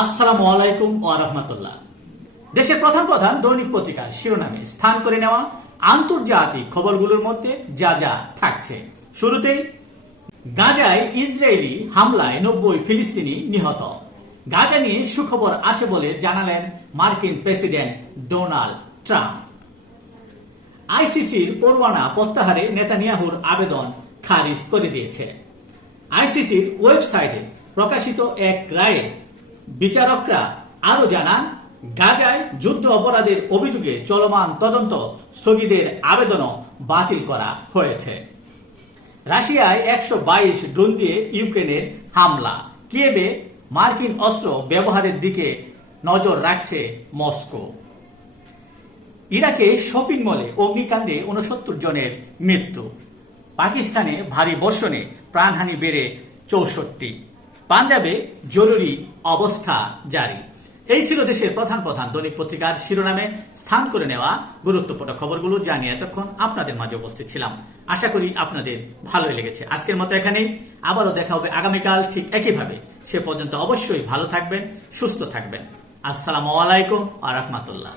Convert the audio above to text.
আসসালামু আলাইকুম ওয়া রাহমাতুল্লাহ। দেশের প্রধান প্রধান দৈনিক পত্রিকার শিরোনামে স্থান করে নেওয়া আন্তর্জাতিক খবরগুলোর মধ্যে যা যা থাকছে। শুরুতেই গাজায় ইসরায়েলি হামলায় 90 ফিলিস্তিনি নিহত। গাজা নিয়ে সুখবর আছে বলে জানালেন মার্কিন প্রেসিডেন্ট ডোনাল্ড ট্রাম্প। আইসিসির পরোয়ানা প্রত্যাহারে নেতানিয়াহুর আবেদন খারিজ করে দিয়েছে। আইসিসির ওয়েবসাইটে প্রকাশিত এক রায়ে বিচারকরা আরো জানান, গাজায় যুদ্ধ অপরাধের অভিযোগে চলমান তদন্ত স্থগিতের আবেদনও বাতিল করা হয়েছে। রাশিয়ায় 122 ড্রোন দিয়ে ইউক্রেনের হামলা। কিয়েভে মার্কিন অস্ত্র ব্যবহারের দিকে নজর রাখছে মস্কো। ইরাকে শপিং মলে অগ্নিকাণ্ডে 69 জনের মৃত্যু। পাকিস্তানে ভারী বর্ষণে প্রাণহানি বেড়ে 64। পাঞ্জাবে জরুরি অবস্থা জারি। এই ছিল দেশের প্রধান প্রধান দৈনিক পত্রিকার শিরোনামে স্থান করে নেওয়া গুরুত্বপূর্ণ খবরগুলো জানিয়ে এতক্ষণ আপনাদের মাঝে উপস্থিত ছিলাম। আশা করি আপনাদের ভালোই লেগেছে। আজকের মতো এখানেই, আবারও দেখা হবে আগামীকাল ঠিক একইভাবে। সে পর্যন্ত অবশ্যই ভালো থাকবেন, সুস্থ থাকবেন। আসসালামু আলাইকুম ওয়া রাহমাতুল্লাহ।